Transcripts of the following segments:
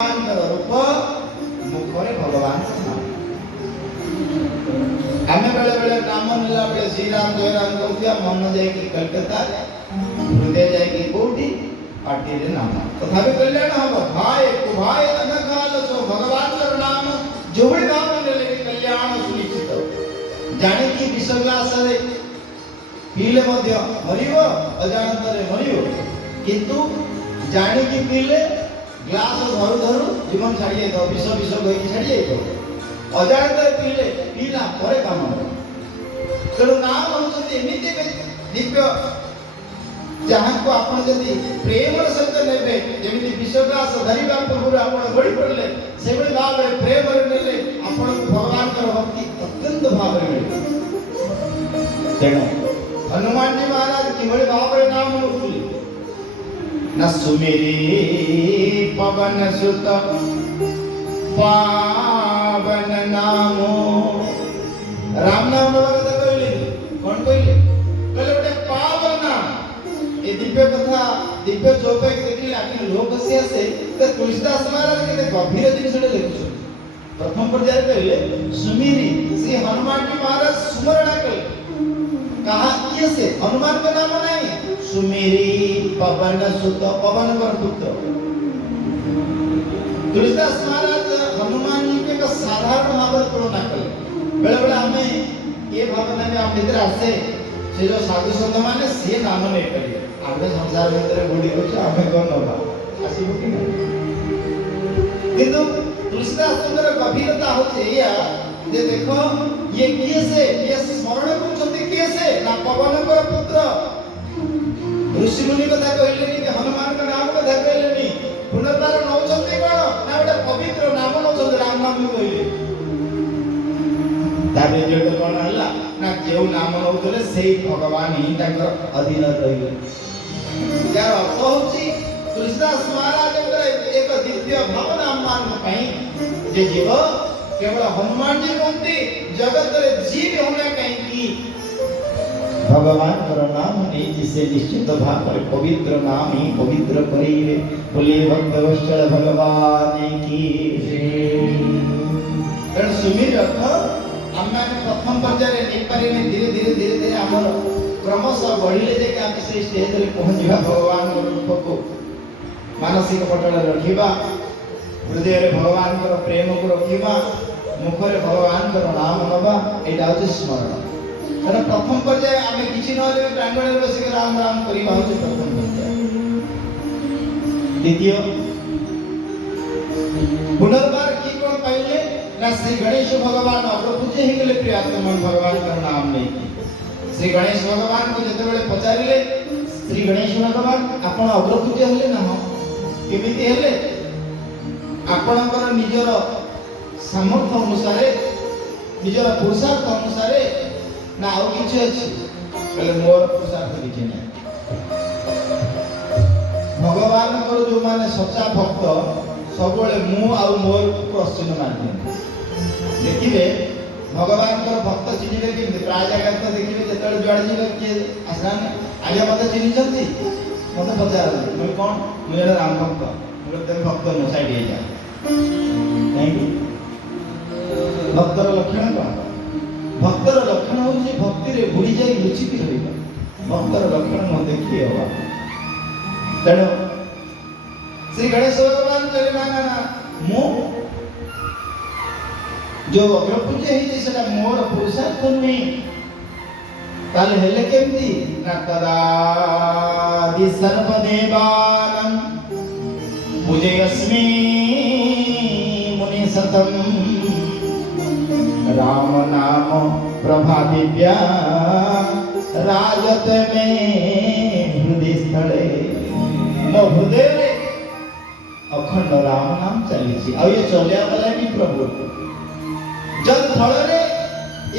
रूप मुखरे भगवान आम बेले बेले नाम नेला बेले श्रीराम जयराम कहते मन जाए कलकत्ता हृदय जाए कौटी पार्टी नाम तथा कल्याण हम भाई कुभाई अनघाल सो भगवान नाम जो नाम नेले कल्याण सुनिश्चित जाने की विषग्लास पीले मरिव अजाणत मरिव किंतु जाने की पीले ग्लास धरु धरु जीवन छाड़ी जाए विष विष कहीकि छाड़ी जाए अजाणत पीले पीला पर काम तेणु नाम हूँ एमती दिव्य जहाँ को आप प्रेम सहित ने जमी विष ग्लास धरवा पूर्व आप गड़ी पड़े से भाव में प्रेम ने आपको भगवान भक्ति अत्यंत भाव में मिले तेणु हनुमान जी महाराज कि भाव में नाम बोली न सुमेरी पवन सुत पावन नामो राम नाम भगत कहले कौन कहले कहले बटे पावन नाम ए दिव्य कथा दिव्य चौपाई देखले आखिर लोक से आसे त तुलसीदास महाराज के गंभीर जिनिस लिखुछ प्रथम पर्याय कहले सुमेरी श्री हनुमान जी महाराज सुमरण कले कहा किए से हनुमान का नाम नहीं सुमेरी पवन सुत पवन पर पुत्र तुलसीदास महाराज हनुमान जी के साधारण भाव तुलना कले बेले बेले हमें ये भावना में आप भीतर आसे से जो साधु संत माने से नाम नहीं करिए आपने संसार भीतर बुढ़ी को हमें कौन नबा आसीबो कि नहीं किंतु तुलसीदास सुंदर गंभीरता होचे या जे देखो ये किए से ये स्मरण करछते किए से ना पवन पर पुत्र ऋषि मुनि कथा कहले कि हनुमान का नाम कथा कहले नी पुनर्बार नौचंती कोन ना बेटा पवित्र नाम नौचंती राम नाम कहले ताबे जेतो कोन हल्ला ना जेउ नाम नौतले सेई भगवान ही ताकर अधीन रहिबे यार अर्थ होची तुलसीदास महाराज एक दिव्य भावना मान पई जे जीव केवल हनुमान जी कहते जगत रे जीव होना कहीं की भगवान का नाम नहीं जिसे निश्चित भाव में पवित्र नाम ही पवित्र करेंगे बोले भक्त वत्सल भगवान की जय सुमिर अर्थ आमे प्रथम पर्याय नहीं पारे धीरे धीरे धीरे धीरे हमर क्रमशः बढ़िले जे कि हम से स्टेज रे पहुंचबा भगवान रूप को मानसिक पटल रखिबा हृदय रे भगवान को प्रेम को रखिबा मुख रे भगवान को नाम नबा एटा होय स्मरण तेना प्रथम पर्याय आमे किछि नले प्रांगण रे बसी राम राम करी भाउछ प्रथम पर्याय द्वितीय पुनर्बार की कोन पाइले ना श्री गणेश भगवान अग्रपूज्य ही गेले प्रियात्म भगवान का नाम नहीं श्री गणेश भगवान को जते बेले पचारिले श्री गणेश भगवान आपण अग्रपूज्य हले ना केमिति हेले आपणकर निजर सामर्थ्य अनुसार निजर पुरुषार्थ अनुसार ना आउ किछि अछि कहले मोर पुरुषार्थ किछि नै भगवान को जो माने सच्चा भक्त सबले मु आ मोर क्वेश्चन मारते देखिबे भगवान को भक्त चिनिबे कि प्राय जगह तो देखिबे जतल जुआड़ जीवे के आसान आगे मते चिनि छथि मते पचार मैं कौन मेरा राम भक्त मोर ते भक्त न साइड हे जा नहीं भक्तर लक्षण कौन भक्तर लक्षण हो भक्ति रे बुड़ी जाई लुचिकी रहबा भक्तर लक्षण न देखिए होबा तेणु श्री गणेश भगवान कहले ना ना ना मो जो अग्रपूज्य ही सेटा मोर पुरुषार्थ नहीं ताले हेले केमती ना तदादि सर्वदेवानं पूजयस्मि मुनि सतम राम नाम प्रभा दिव्या राजत में हृदय स्थले मो हृदय अखंड राम नाम चली आ ये चलिया गला भी प्रभु जब फल रे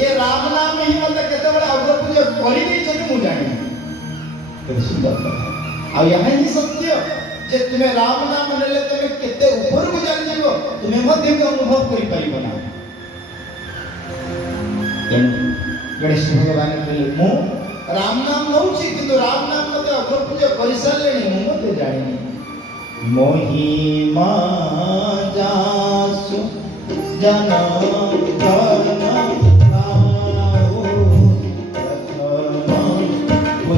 ये राम नाम ही मत केते बड़ा अग्रपूज्य करि दै छथि मु जानि केते सुंदर आ यह ही सत्य जे तुम्हें राम नाम नेले तमे केते ऊपर को जानि जीवो तुम्हें मध्य के अनुभव करि परिबो ना गणेश भगवान कहले मु राम नाम नौछि किंतु राम नाम मते अग्रपूज्य करि सारलेनी मु मते जानिनी मोहिमा जासु जन्म